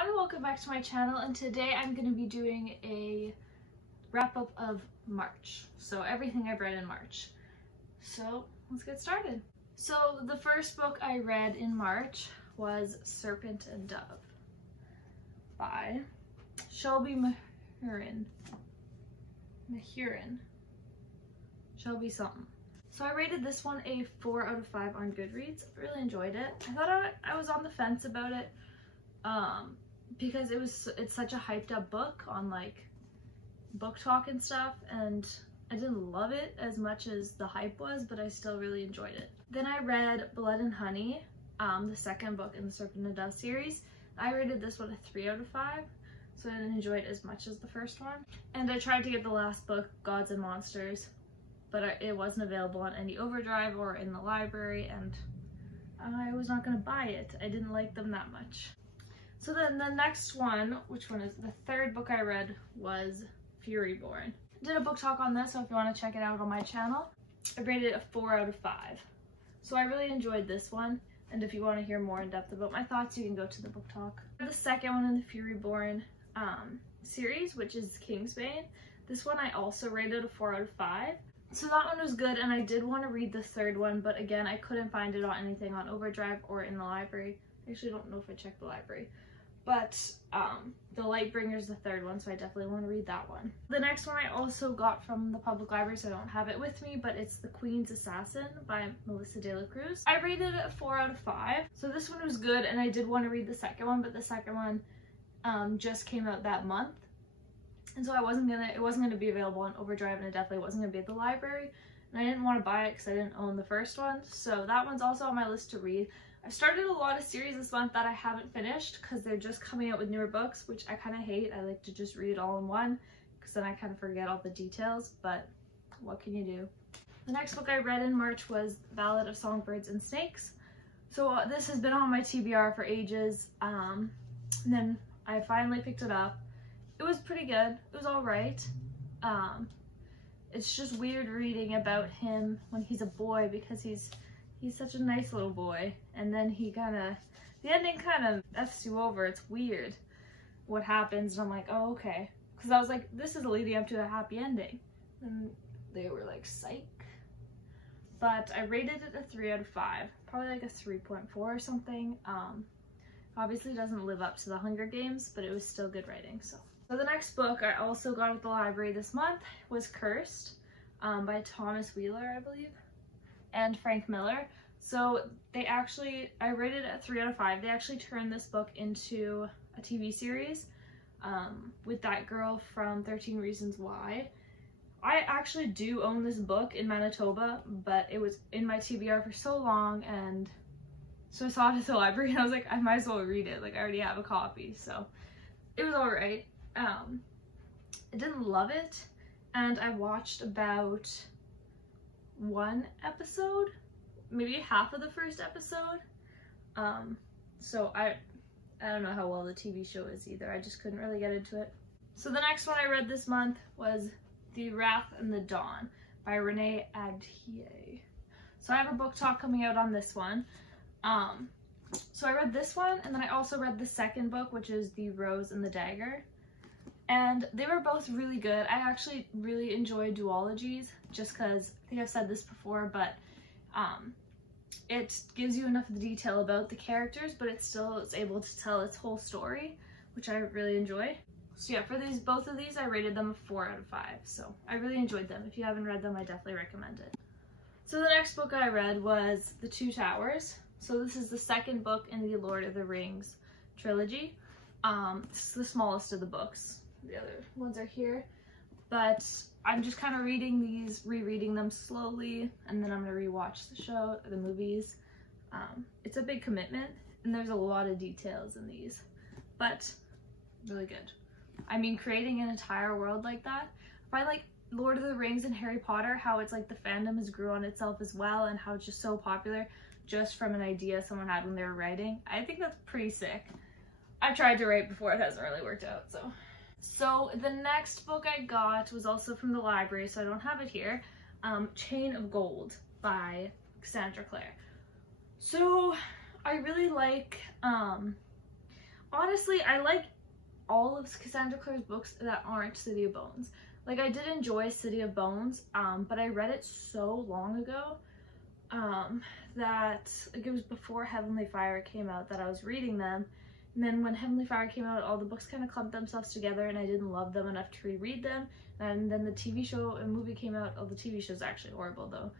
everyone, welcome back to my channel, and today I'm going to be doing a wrap-up of March. So everything I've read in March. So let's get started. So the first book I read in March was Serpent and Dove by Shelby Mahurin. Shelby something. So I rated this one a 4 out of 5 on Goodreads. I really enjoyed it. I thought I was on the fence about it because it's such a hyped up book on like Book Talk and stuff, and I didn't love it as much as the hype was, but I still really enjoyed it. Then I read Blood and Honey, the second book in the Serpent and Dove series. I rated this one a 3 out of 5, so I didn't enjoy it as much as the first one. And I tried to get the last book, Gods and Monsters, but it wasn't available on any Overdrive or in the library, and I was not going to buy it. I didn't like them that much. So then the next one, which one is the third book I read, was Furyborn. I did a book talk on this, so if you want to check it out on my channel. I rated it a 4 out of 5. So I really enjoyed this one, and if you want to hear more in depth about my thoughts, you can go to the book talk. The second one in the Furyborn series, which is Kingsbane. This one I also rated a 4 out of 5. So that one was good, and I did want to read the third one, but again, I couldn't find it on anything on Overdrive or in the library. I actually don't know if I checked the library. But The Lightbringer's the third one, so I definitely want to read that one. The next one I also got from the public library, so I don't have it with me, but it's The Queen's Assassin by Melissa De La Cruz. I rated it a 4 out of 5. So this one was good, and I did want to read the second one, but the second one just came out that month. And so it wasn't gonna be available on Overdrive, and it definitely wasn't gonna be at the library. And I didn't want to buy it because I didn't own the first one. So that one's also on my list to read. I've started a lot of series this month that I haven't finished because they're just coming out with newer books, which I kind of hate. I like to just read it all in one because then I kind of forget all the details, but what can you do? The next book I read in March was Ballad of Songbirds and Snakes. So this has been on my TBR for ages, and then I finally picked it up. It was pretty good. It was all right. It's just weird reading about him when he's a boy because he's such a nice little boy, and then the ending kind of F's you over. It's weird what happens, and I'm like, oh, okay. Because I was like, this is leading up to a happy ending. And they were like, psych. But I rated it a 3 out of 5. Probably like a 3.4 or something. Obviously doesn't live up to the Hunger Games, but it was still good writing, so. So the next book I also got at the library this month was Cursed by Thomas Wheeler, I believe, and Frank Miller. So I rated it a 3 out of 5. They actually turned this book into a TV series with that girl from 13 Reasons Why. I actually do own this book in Manitoba, but it was in my TBR for so long, and so I saw it at the library and I was like, I might as well read it. Like, I already have a copy, so it was alright. I didn't love it, and I watched about one episode, maybe half of the first episode. So I don't know how well the TV show is either. I just couldn't really get into it. So the next one I read this month was The Wrath and the Dawn by Renee Ahdieh. So I have a book talk coming out on this one. So I read this one, and then I also read the second book, which is The Rose and the Dagger. And they were both really good. I actually really enjoy duologies just because, I think I've said this before, but it gives you enough of the detail about the characters, but it still is able to tell its whole story, which I really enjoy. So yeah, for both of these, I rated them a 4 out of 5. So I really enjoyed them. If you haven't read them, I definitely recommend it. So the next book I read was The Two Towers. So this is the second book in the Lord of the Rings trilogy. It's the smallest of the books. The other ones are here, but I'm just kind of rereading them slowly, and then I'm gonna rewatch the show, the movies. It's a big commitment, and there's a lot of details in these, but really good. I mean, creating an entire world like that, by like Lord of the Rings and Harry Potter, how it's like the fandom has grew on itself as well, and how it's just so popular just from an idea someone had when they were writing. I think that's pretty sick. I've tried to write before, it hasn't really worked out, so. So the next book I got was also from the library, so I don't have it here. Chain of Gold by Cassandra Clare. So I really like honestly, I like all of Cassandra Clare's books that aren't City of Bones. Like, I did enjoy City of Bones, but I read it so long ago that, like, it was before Heavenly Fire came out that I was reading them. And then when Heavenly Fire came out, all the books kind of clumped themselves together and I didn't love them enough to reread them. And then the TV show and movie came out. Oh, the TV show's actually horrible though.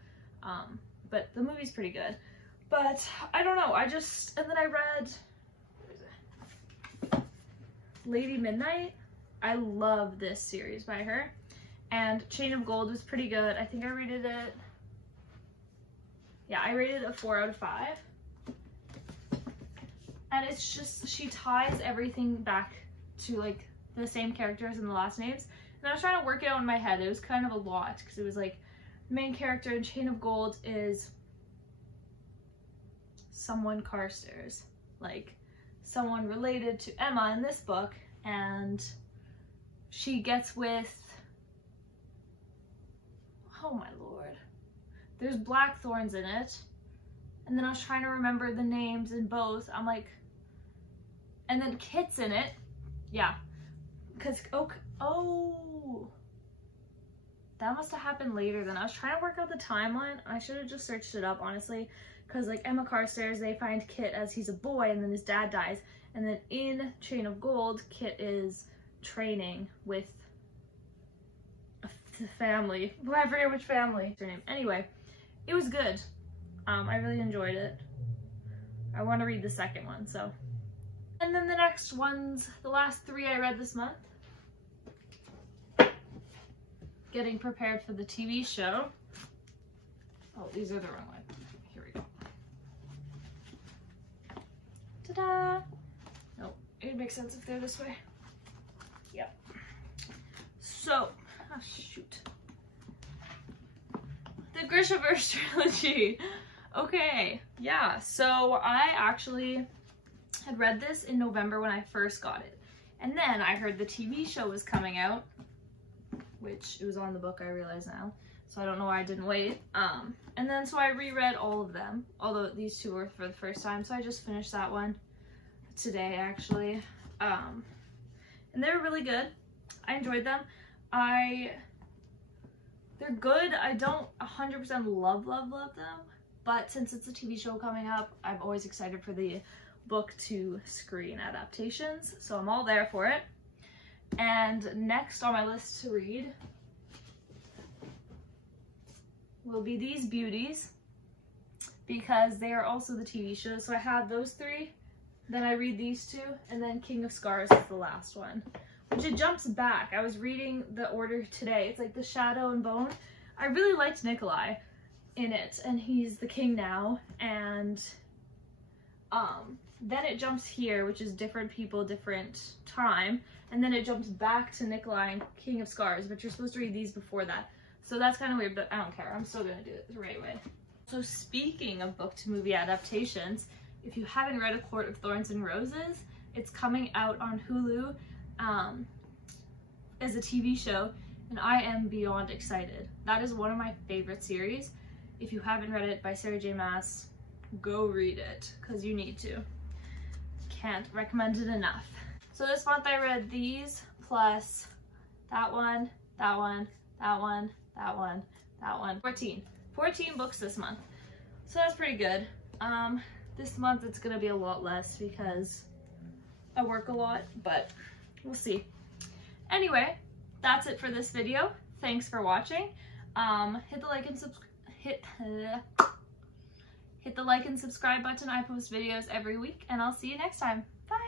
But the movie's pretty good. But I don't know, and then I read, where is it? Lady Midnight. I love this series by her. And Chain of Gold was pretty good. I think I rated it, yeah, I rated it a 4 out of 5. And it's just, she ties everything back to like the same characters and the last names. And I was trying to work it out in my head. It was kind of a lot because it was like, main character in Chain of Gold is someone Carstairs, like someone related to Emma in this book, and she gets with, oh my lord, there's Blackthorns in it, and then I was trying to remember the names in both. I'm like, and then Kit's in it, yeah, because oh, that must have happened later. Then I was trying to work out the timeline. I should have just searched it up, honestly, because like Emma Carstairs, they find Kit as he's a boy and then his dad dies, and then in Chain of Gold, Kit is training with the family. I forget which family. What's her name? Anyway, it was good. I really enjoyed it. I want to read the second one, so. And then the next ones, the last 3 I read this month. Getting prepared for the TV show. Oh, these are the wrong ones. Here we go. Ta-da! Nope, it makes sense if they're this way. Yep. So, oh shoot. The Grishaverse trilogy. Okay, yeah, so I actually had read this in November when I first got it. And then I heard the TV show was coming out, which it was on the book, I realize now. So I don't know why I didn't wait. And then so I reread all of them, although these 2 were for the first time. So I just finished that one today, actually. And they were really good. I enjoyed them. They're good. I don't 100% love them. But since it's a TV show coming up, I'm always excited for the book to screen adaptations. So I'm all there for it. And next on my list to read will be these beauties, because they are also the TV show. So I have those 3, then I read these 2, and then King of Scars is the last one, which it jumps back. I was reading the order today. It's like the Shadow and Bone. I really liked Nikolai in it, and he's the king now, and then it jumps here, which is different people, different time, and then it jumps back to Nikolai and King of Scars, but you're supposed to read these before that. So that's kind of weird, but I don't care. I'm still gonna do it the right way. So speaking of book to movie adaptations, if you haven't read A Court of Thorns and Roses, it's coming out on Hulu as a TV show, and I am beyond excited. That is one of my favorite series. If you haven't read it, by Sarah J Maas, go read it, because you need to. Can't recommend it enough. So this month I read these, plus that one, that one, that one, that one, that one. 14 books this month. So that's pretty good. This month it's gonna be a lot less because I work a lot, but we'll see. Anyway, that's it for this video. Thanks for watching. Hit the like and hit the like and subscribe button. I post videos every week, and I'll see you next time. Bye!